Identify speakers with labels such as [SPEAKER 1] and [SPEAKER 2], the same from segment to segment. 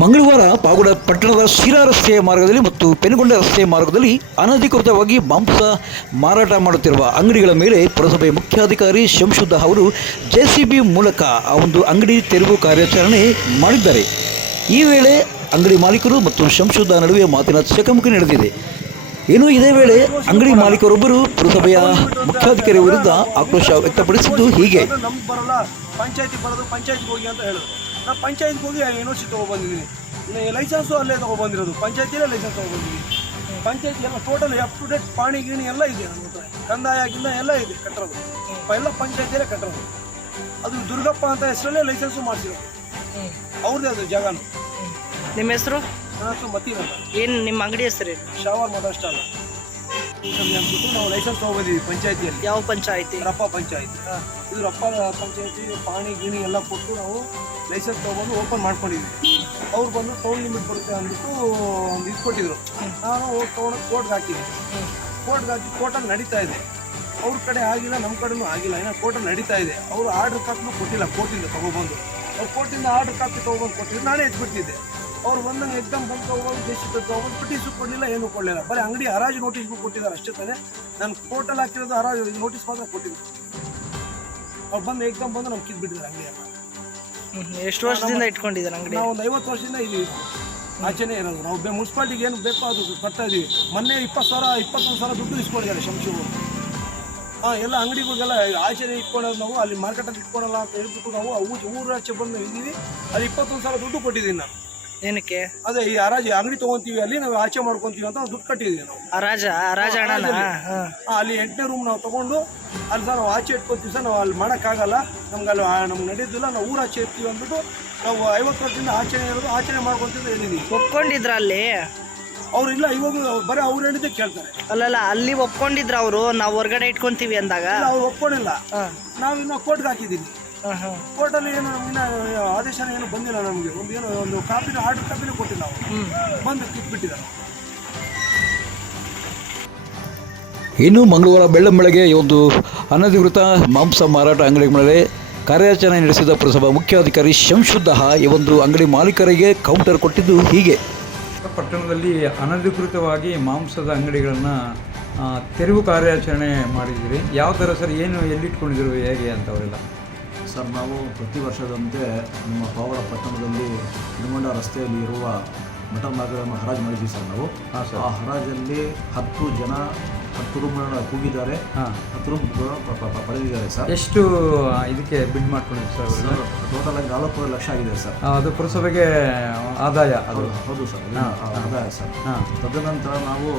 [SPEAKER 1] ಮಂಗಳವಾರ ಪಾಗುಡ ಪಟ್ಟಣದ ಶಿರಾ ರಸ್ತೆಯ ಮಾರ್ಗದಲ್ಲಿ ಮತ್ತು ಪೆನುಗೊಂಡ ರಸ್ತೆಯ ಮಾರ್ಗದಲ್ಲಿ ಅನಧಿಕೃತವಾಗಿ ಮಾಂಸ ಮಾರಾಟ ಮಾಡುತ್ತಿರುವ ಅಂಗಡಿಗಳ ಮೇಲೆ ಪುರಸಭೆ ಮುಖ್ಯಾಧಿಕಾರಿ ಶಂಶುದ್ದ ಅವರು ಜೆಸಿಬಿ ಮೂಲಕ ಆ ಒಂದು ಅಂಗಡಿ ತೆರವು ಕಾರ್ಯಾಚರಣೆ ಮಾಡಿದ್ದಾರೆ. ಈ ವೇಳೆ ಅಂಗಡಿ ಮಾಲೀಕರು ಮತ್ತು ಶಂಶುದ್ದ ನಡುವೆ ಮಾತಿನ ಚಕಮಕಿ ನಡೆದಿದೆ. ಇನ್ನು ಇದೇ ವೇಳೆ ಅಂಗಡಿ ಮಾಲೀಕರೊಬ್ಬರು ಪುರಸಭೆಯ ಮುಖ್ಯಾಧಿಕಾರಿ ವಿರುದ್ಧ ಆಕ್ರೋಶ ವ್ಯಕ್ತಪಡಿಸಿದ್ದು ಹೀಗೆ.
[SPEAKER 2] ಪಂಚಾಯತಿ ಬರೋದು, ಪಂಚಾಯತಿಗೆ ಹೋಗಿ ಅಂತ ಹೇಳಿದ್ರು ನಾನು ಪಂಚಾಯತ್ಗೆ ಹೋಗಿ ಯೂನಿವರ್ಸಿಟಿ ತೊಗೊಬಂದಿದ್ದೀನಿ ಲೈಸೆನ್ಸು ಅಲ್ಲೇ ತೊಗೊಬಂದಿರೋದು. ಪಂಚಾಯತಿಯಲ್ಲೇ ಲೈಸೆನ್ಸ್ ತೊಗೊಬಂದಿದ್ದೀನಿ ಪಂಚಾಯತಿ ಎಲ್ಲ ಟೋಟಲ್ ಅಪ್ ಟು ಡೇಟ್ ಪಾಣಿ ಗಿಣಿ ಎಲ್ಲ ಇದೆ ನಮ್ಮ ಹತ್ರ. ಎಲ್ಲ ಇದೆ ಕಟ್ಟರೋದು ಎಲ್ಲ ಪಂಚಾಯತಿಯಲ್ಲೇ ಕಟ್ಟರೋದು ಅದು ದುರ್ಗಪ್ಪ ಅಂತ ಹೆಸರಲ್ಲೇ ಲೈಸೆನ್ಸು ಮಾಡಿಸಿರೋದು. ಅವ್ರದ್ದೇ ಅದು ಜಾಗನು.
[SPEAKER 3] ನಿಮ್ಮ ಹೆಸರು?
[SPEAKER 2] ನನ್ನ ಹೆಸರು ಮತೀನ್
[SPEAKER 3] ಏನು ನಿಮ್ಮ ಅಂಗಡಿ ಹೆಸರು
[SPEAKER 2] ಶಾವರ್ ಮದಷ್ಟ ಅಲ್ಲ ಅಂದ್ಬಿಟ್ಟು ನಾವು ಲೈಸೆನ್ಸ್ ತೊಗೊಬಂದಿದ್ದೀವಿ ಪಂಚಾಯತಿಯಲ್ಲಿ.
[SPEAKER 3] ಯಾವ ಪಂಚಾಯತಿ?
[SPEAKER 2] ರಪ್ಪ ಪಂಚಾಯತಿ. ಇದು ರಪ್ಪ ಪಂಚಾಯತಿ ಪಾಣಿ ಗಿಣಿ ಎಲ್ಲ ಕೊಟ್ಟು ನಾವು ಲೈಸೆನ್ಸ್ ತೊಗೊಂಡು ಓಪನ್ ಮಾಡ್ಕೊಂಡಿದ್ವಿ. ಅವ್ರು ಬಂದು ಟೌನ್ ಲಿಮಿಟ್ ಬರುತ್ತೆ ಅಂದ್ಬಿಟ್ಟು ಒಂದು ಇದು ಕೊಟ್ಟಿದ್ರು. ನಾನು ಹೋಗಿ ತೊಗೊಂಡು ಕೋರ್ಟ್ಗೆ ಹಾಕಿದ್ದೆ. ಕೋರ್ಟ್ಗೆ ಹಾಕಿ ಕೋರ್ಟಲ್ಲಿ ನಡೀತಾ ಇದೆ. ಅವ್ರ ಕಡೆ ಆಗಿಲ್ಲ ನಮ್ಮ ಕಡೆನೂ ಆಗಿಲ್ಲ. ಏನೋ ಕೋರ್ಟಲ್ಲಿ ನಡೀತಾ ಇದೆ. ಅವರು ಆರ್ಡ್ರ್ ಕಾಪಿನೂ ಕೊಟ್ಟಿಲ್ಲ ಕೋರ್ಟಿಂದ ತೊಗೊಬಂದು ಅವ್ರು ಕೋರ್ಟಿಂದ ಆರ್ಡ್ರ್ ಕಾಪಿ ತೊಗೊಬಂದು ಕೊಟ್ಟಿದ್ರು ನಾನೇ ಎತ್ಬಿಟ್ಟಿದ್ದೆ. ಅವ್ರು ಬಂದಂಗೆ ಎಕ್ಸಾಮ್ ಬಂದು ತಗೋಬೋದು ದೇಶ ತೊಗೊಬಂದು ನೋಟಿಸು ಕೊಡಲಿಲ್ಲ ಏನು ಕೊಡಲಿಲ್ಲ. ಬರೀ ಅಂಗಡಿ ಹರಾಜು ನೋಟಿಸ್ಗೂ ಕೊಟ್ಟಿದ್ದಾರೆ ಅಷ್ಟೇ ತಾನೆ. ನಾನು ಕೋರ್ಟಲ್ಲಿ ಹಾಕಿರೋದು ಹರಾಜು ನೋಟಿಸ್ ಮಾತ್ರ ಕೊಟ್ಟಿದ್ದೆ. ಅವ್ರು ಬಂದು ಎಕ್ಸಾಮ್ ಬಂದು ನಮ್ಗೆ ಕಿದ್ಬಿಟ್ಟಿದ್ದಾರೆ ಅಂಗಡಿ ಎಲ್ಲ
[SPEAKER 3] ಎಷ್ಟು ವರ್ಷದಿಂದ ಇಟ್ಕೊಂಡಿದ್ದಾರೆ ಅಂಗಡಿ?
[SPEAKER 2] ನಾವು ಒಂದು ಐವತ್ತು ವರ್ಷದಿಂದ ಇಲ್ಲಿ ಆಚೆನೇ ಇರೋದು. ನಾವು ಮುನ್ಸಿಪಾಲ್ಟಿಗೆ ಏನು ಬೇಕೋ ಅದು ಕಟ್ತಾ ಇದ್ದೀವಿ. ಮೊನ್ನೆ ಇಪ್ಪತ್ತು ಸಾವಿರ ಇಪ್ಪತ್ತೊಂದು ಸಾವಿರ ದುಡ್ಡು ಇಸ್ಕೊಂಡಿದ್ದಾರೆ ಶಂಶು ಹಾಂ ಎಲ್ಲ ಅಂಗಡಿಗಳಿಗೆಲ್ಲ ಆಚೆನೇ ಇಟ್ಕೊಳ್ಳೋದು ನಾವು ಅಲ್ಲಿ ಮಾರ್ಕೆಟಲ್ಲಿ ಇಟ್ಕೊಳಲ್ಲ ಅಂತ ಹೇಳ್ಬಿಟ್ಟು ನಾವು ಊರು ಆಚೆ ಬಂದು ಇದ್ದೀವಿ. ಅಲ್ಲಿ ಇಪ್ಪತ್ತೊಂದು ಸಾವಿರ ದುಡ್ಡು ಕೊಟ್ಟಿದ್ದೀನಿ ನಾನು.
[SPEAKER 3] ಏನಕ್ಕೆ?
[SPEAKER 2] ಅದೇ ಈ ಹರಾಜು ಅಂಗಡಿ ತಗೊಂತೀವಿ ಅಲ್ಲಿ ನಾವು ಆಚೆ ಮಾಡ್ಕೊಂತೀವಿ ಅಂತ ದುಡ್ಡು ಕಟ್ಟಿದ್ವಿ ನಾವು.
[SPEAKER 3] ಅರಾಜ ರಾಜ ಹಣನ ಹಾಂ.
[SPEAKER 2] ಆ, ಅಲ್ಲಿ ಎಂಟನೇ ರೂಮ್ ನಾವು ತಗೊಂಡು ಅಲ್ಲಿ ಸರ್ ನಾವು ಆಚೆ ಇಟ್ಕೊತೀವಿ ಸರ್ ನಾವು ಅಲ್ಲಿ ಮಾಡೋಕ್ಕಾಗಲ್ಲ. ನಮ್ಗೆ ಅಲ್ಲಿ ಆ- ನಮ್ಗೆ ನಡೆಯೋದಿಲ್ಲ ನಾವು ಊರ ಆಚೆ ಇರ್ತೀವಿ ಅಂದ್ಬಿಟ್ಟು ನಾವು ಐವತ್ತು ವರ್ಷದಿಂದ ಆಚರಣೆ ಇರೋದು ಆಚರಣೆ ಮಾಡ್ಕೊಂತಿದ್ದು ಹೇಳಿದ್ದೀವಿ
[SPEAKER 3] ಒಪ್ಕೊಂಡಿದ್ರ ಅಲ್ಲಿ?
[SPEAKER 2] ಅವ್ರು ಇಲ್ಲ ಇವಾಗ ಬರೀ ಅವ್ರು ಹೇಳಿದ್ದೆ ಕೇಳ್ತಾರೆ.
[SPEAKER 3] ಅಲ್ಲಲ್ಲ ಅಲ್ಲಿ ಒಪ್ಕೊಂಡಿದ್ರ ಅವರು ನಾವು ಹೊರ್ಗಡೆ ಇಟ್ಕೊಂತೀವಿ ಅಂದಾಗ?
[SPEAKER 2] ಇಲ್ಲ ಅವ್ರು ಒಪ್ಕೊಂಡಿಲ್ಲ.
[SPEAKER 3] ಹಾಂ.
[SPEAKER 2] ನಾವು ಇನ್ನು ಕೋರ್ಟ್ಗೆ ಹಾಕಿದ್ದೀವಿ. ಕೋರ್ಟಲ್ಲಿ ಏನು ಆದೇಶ ಆದೇಶನ ಏನು ಬಂದಿಲ್ಲ ನಮಗೆ. ಒಂದು ಏನು ಒಂದು ಕಾಪಿನ ಆರ್ಡರ್ ಕಾಪಿನೂ ಕೊಟ್ಟಿಲ್ಲ ಅವರು. ಬಂದು ಕಿತ್ಬಿಟ್ಟಿದ್ದಾರೆ.
[SPEAKER 1] ಇನ್ನು ಮಂಗಳವಾರ ಬೆಳ್ಳಂಬೆಳಗ್ಗೆ ಈ ಒಂದು ಅನಧಿಕೃತ ಮಾಂಸ ಮಾರಾಟ ಅಂಗಡಿಗಳ ಮೇಲೆ ಕಾರ್ಯಾಚರಣೆ ನಡೆಸಿದ ಪುರಸಭಾ ಮುಖ್ಯಾಧಿಕಾರಿ ಶಂಶುದ್ದಹ ಈ ಒಂದು ಅಂಗಡಿ ಮಾಲೀಕರಿಗೆ ಕೌಂಟರ್ ಕೊಟ್ಟಿದ್ದು ಹೀಗೆ.
[SPEAKER 4] ಪಟ್ಟಣದಲ್ಲಿ ಅನಧಿಕೃತವಾಗಿ ಮಾಂಸದ ಅಂಗಡಿಗಳನ್ನು ತೆರವು ಕಾರ್ಯಾಚರಣೆ ಮಾಡಿದ್ದೀರಿ. ಯಾವ ಥರ ಸರ್ ಏನು ಎಲ್ಲಿಟ್ಕೊಂಡಿದ್ರು ಹೇಗೆ ಅಂತ ಅವರೆಲ್ಲ?
[SPEAKER 5] ಸರ್ ನಾವು ಪ್ರತಿ ವರ್ಷದಂತೆ ನಮ್ಮ ಪಾವರ ಪಟ್ಟಣದಲ್ಲಿ ನಿಮಂಡ ರಸ್ತೆಯಲ್ಲಿ ಇರುವ ಮಟನ್ ಮಾರ್ಗಗಳನ್ನು ಹರಾಜು ಮಾಡಿದ್ವಿ ಸರ್ ನಾವು. ಆ ಹರಾಜಲ್ಲಿ ಹತ್ತು ಜನ ಹತ್ತು ರೂಮ್ಗಳನ್ನ ಕೂಗಿದ್ದಾರೆ. ಹತ್ತು ರೂಮ್ ಪಡೆದಿದ್ದಾರೆ ಸರ್.
[SPEAKER 4] ಎಷ್ಟು ಇದಕ್ಕೆ ಬಿಡ್ ಮಾಡ್ಕೊಂಡಿದ್ದೀವಿ ಸರ್
[SPEAKER 5] ಟೋಟಲ್ ಆಗಿ ನಾಲ್ಕೂವರೆ ಲಕ್ಷ ಆಗಿದೆ ಸರ್.
[SPEAKER 4] ಅದು ಪುರಸಭೆಗೆ ಆದಾಯ ಅದು.
[SPEAKER 5] ಹೌದು ಸರ್. ಆದಾಯ ಸರ್.
[SPEAKER 4] ಹಾಂ.
[SPEAKER 5] ತದನಂತರ ನಾವು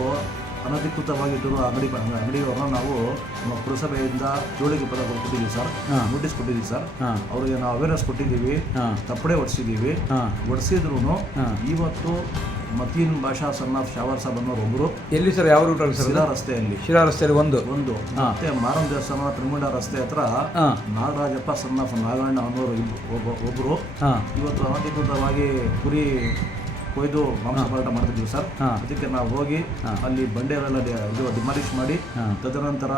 [SPEAKER 5] ಅನಧಿಕೃತವಾಗಿ ಇಟ್ಟಿರುವ ಅಂಗಡಿ ಅಂಗಡಿಯವರನ್ನ ನಾವು ನಮ್ಮ ಪುರಸಭೆಯಿಂದ ಜೋಳಿಗೆ ಪದ ಕೊಟ್ಟಿದ್ದೀವಿ ಸರ್. ನೋಟಿಸ್ ಕೊಟ್ಟಿದ್ದೀವಿ ಸರ್. ಅವರಿಗೆ ನಾವು ಅವೇರ್ನೆಸ್ ಕೊಟ್ಟಿದ್ದೀವಿ. ತಪ್ಪಡೆ ಹೊಡಿಸಿದ್ದೀವಿ. ಹೊಡಿಸಿದ್ರು. ಇವತ್ತು ಮತೀನ್ ಭಾಷಾ ಸನ್ ಆಫ್ ಶಾವರ್ ಸಾಬ್ ಅನ್ನೋರು ಒಬ್ಬರು
[SPEAKER 4] ಎಲ್ಲಿ ಸರ್ ಯಾವ ರೂಟ್ ಸರ್
[SPEAKER 5] ಶಿರಾ ರಸ್ತೆಯಲ್ಲಿ.
[SPEAKER 4] ಶಿರಾ ರಸ್ತೆಯಲ್ಲಿ ಒಂದು.
[SPEAKER 5] ಒಂದು. ಮತ್ತೆ ಮಾರಂ ದೇವಸ್ಥಾನ ತ್ರಿಮುಂಡ ರಸ್ತೆ ಹತ್ರ ನಾಗರಾಜಪ್ಪ ಸನ್ ಆಫ್ ನಾಗಣ್ಣ ಅನ್ನೋರು ಒಬ್ಬರು ಇವತ್ತು ಅನಧಿಕೃತವಾಗಿ ಕುರಿ ಕೊಯ್ದು ಮಾಂಸ ಮಾರಾಟ ಮಾಡ್ತಿದ್ವಿ ಸರ್. ಅದಕ್ಕೆ ನಾವು ಹೋಗಿ. ಅಲ್ಲಿ ಬಂಡೆಗಳೆಲ್ಲ ಇದು ಡಿಮಾಲಿಷ್ ಮಾಡಿ. ತದನಂತರ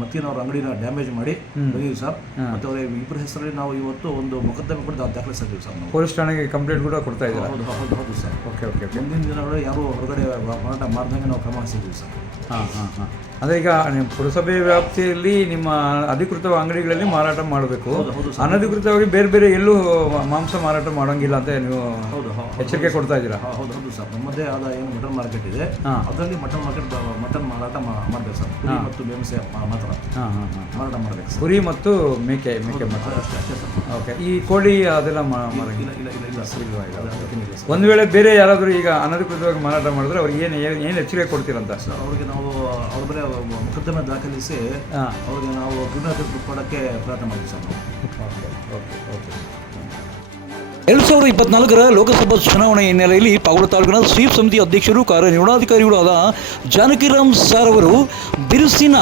[SPEAKER 5] ಮತ್ತಿನ ಅವ್ರ ಅಂಗಡಿನ ಡ್ಯಾಮೇಜ್ ಮಾಡಿ ಬಂದಿದ್ವಿ ಸರ್. ಮತ್ತೆ ಅವ್ರ ಇಬ್ಬರ ಹೆಸರಲ್ಲಿ ನಾವು ಇವತ್ತು ಒಂದು ಮೊಕದ್ದಮೆ ಕೂಡ ದಾಖಲಿಸಿದ್ವಿ ಸರ್ ನಾವು.
[SPEAKER 4] ಪೊಲೀಸ್ ಠಾಣೆಗೆ ಕಂಪ್ಲೇಂಟ್ ಕೂಡ ಕೊಡ್ತಾ ಇದ್ದಾರೆ?
[SPEAKER 5] ಹೌದು ಹೌದು ಹೌದು ಸರ್.
[SPEAKER 4] ಓಕೆ ಓಕೆ
[SPEAKER 5] ಮುಂದಿನ ದಿನಗಳು ಯಾರು ಹೊರಗಡೆ ಮಾರಾಟ ಮಾಡ್ದಂಗೆ ನಾವು ಕ್ರಮ ವಹಿಸಿದ್ವಿ ಸರ್.
[SPEAKER 4] ಹಾಂ ಹಾಂ ಹಾಂ. ಅದೇ ಈಗ ನಿಮ್ಮ ಪುರಸಭೆ ವ್ಯಾಪ್ತಿಯಲ್ಲಿ ನಿಮ್ಮ ಅಧಿಕೃತ ಅಂಗಡಿಗಳಲ್ಲಿ ಮಾರಾಟ ಮಾಡಬೇಕು. ಅನಧಿಕೃತವಾಗಿ ಬೇರೆ ಬೇರೆ ಎಲ್ಲೂ ಮಾಂಸ ಮಾರಾಟ ಮಾಡೋಂಗಿಲ್ಲ ಅಂತ ನೀವು ಎಚ್ಚರಿಕೆ ಕೊಡ್ತಾ ಇದ್ದೀರಾ?
[SPEAKER 5] ಹೌದು ಹೌದು ಸರ್. ನಮ್ಮದೇ ಆದ ಏನು ಮಟನ್ ಮಾರ್ಕೆಟ್ ಇದೆ. ಅದರಲ್ಲಿ ಮಟನ್ ಮಾರ್ಕೆಟ್ ಮಟನ್ ಮಾರಾಟ ಮಾಡ್ಬೇಕು ಸರ್. ಕುರಿ. ಮತ್ತು ಮೇಮಸೆ ಮಾತ್ರ.
[SPEAKER 4] ಹಾಂ ಹಾಂ ಹಾಂ.
[SPEAKER 5] ಮಾರಾಟ ಮಾಡ್ಬೇಕು ಸರ್.
[SPEAKER 4] ಕುರಿ ಮತ್ತು ಮೇಕೆ ಮೇಕೆ ಮಾತ್ರ.
[SPEAKER 5] ಅಷ್ಟೇ ಅಷ್ಟೇ ಸರ್.
[SPEAKER 4] ಓಕೆ. ಈ ಕೋಳಿ ಅದೆಲ್ಲ
[SPEAKER 5] ಇಲ್ಲ ಇಲ್ಲ ಇಲ್ಲ ಇಲ್ಲ ಸರ್.
[SPEAKER 4] ಇಲ್ಲ. ಒಂದು ವೇಳೆ ಬೇರೆ ಯಾರಾದರೂ ಈಗ ಅನಧಿಕೃತವಾಗಿ ಮಾರಾಟ ಮಾಡಿದ್ರೆ ಅವ್ರಿಗೆ ಏನು ಏನು ಎಚ್ಚರಿಕೆ ಕೊಡ್ತೀರಂತ?
[SPEAKER 5] ಸರ್ ಅವ್ರಿಗೆ ನಾವು ಅವ್ರ ಮೇಲೆ ಮೊಕದ್ದಮೆ ದಾಖಲಿಸಿ ಅವ್ರಿಗೆ ನಾವು ಗುಣ ಕೊಡೋಕ್ಕೆ ಪ್ರಯತ್ನ ಮಾಡಿದ್ವಿ ಸರ್. ನಾವು
[SPEAKER 4] ಓಕೆ ಓಕೆ ಓಕೆ.
[SPEAKER 1] ಎರಡು ಸಾವಿರದ ಇಪ್ಪತ್ನಾಲ್ಕರ ಲೋಕಸಭಾ ಚುನಾವಣೆ ಹಿನ್ನೆಲೆಯಲ್ಲಿ ಪಾವಗಡ ತಾಲೂಕಿನ ಸ್ವೀಪ್ ಸಮಿತಿ ಅಧ್ಯಕ್ಷರು ಕಾರ್ಯನಿರ್ವಹಣಾಧಿಕಾರಿಗಳು ಆದ ಜಾನಕಿರಾಮ್ ಸರ್ ಅವರು ಬಿರುಸಿನ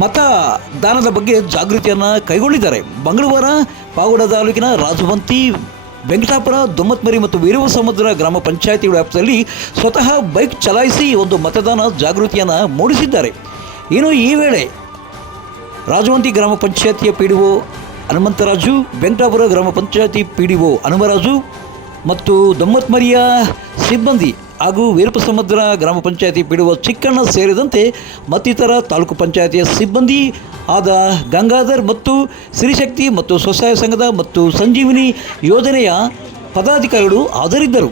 [SPEAKER 1] ಮತದಾನದ ಬಗ್ಗೆ ಜಾಗೃತಿಯನ್ನು ಕೈಗೊಂಡಿದ್ದಾರೆ. ಮಂಗಳವಾರ ಪಾವಗಡ ತಾಲೂಕಿನ ರಾಜವಂತಿ, ವೆಂಕಟಾಪುರ, ದೊಮ್ಮತ್ಮರಿ ಮತ್ತು ವೀರವ ಸಮುದ್ರ ಗ್ರಾಮ ಪಂಚಾಯತಿ ವ್ಯಾಪ್ತಿಯಲ್ಲಿ ಸ್ವತಃ ಬೈಕ್ ಚಲಾಯಿಸಿ ಒಂದು ಮತದಾನ ಜಾಗೃತಿಯನ್ನು ಮೂಡಿಸಿದ್ದಾರೆ. ಇನ್ನು ಈ ವೇಳೆ ರಾಜವಂತಿ ಗ್ರಾಮ ಪಂಚಾಯತಿಯ ಪಿಡಿಒ ಹನುಮಂತರಾಜು ವೆಂಕಟಾಪುರ ಗ್ರಾಮ ಪಂಚಾಯತಿ ಪಿ ಡಿ ಒ ಹನುಮರಾಜು ಮತ್ತು ದಮ್ಮತ್ಮರಿಯ ಸಿಬ್ಬಂದಿ ಹಾಗೂ ವೀರಪಸಮುದ್ರ ಗ್ರಾಮ ಪಂಚಾಯತಿ ಬಿಡುವ ಚಿಕ್ಕಣ್ಣ ಸೇರಿದಂತೆ ಮತ್ತಿತರ ತಾಲೂಕು ಪಂಚಾಯತಿಯ ಸಿಬ್ಬಂದಿ ಆದ ಗಂಗಾಧರ್ ಮತ್ತು ಸ್ತ್ರೀಶಕ್ತಿ ಮತ್ತು ಸ್ವಸಹಾಯ ಸಂಘದ ಮತ್ತು ಸಂಜೀವಿನಿ ಯೋಜನೆಯ ಪದಾಧಿಕಾರಿಗಳು ಹಾಜರಿದ್ದರು.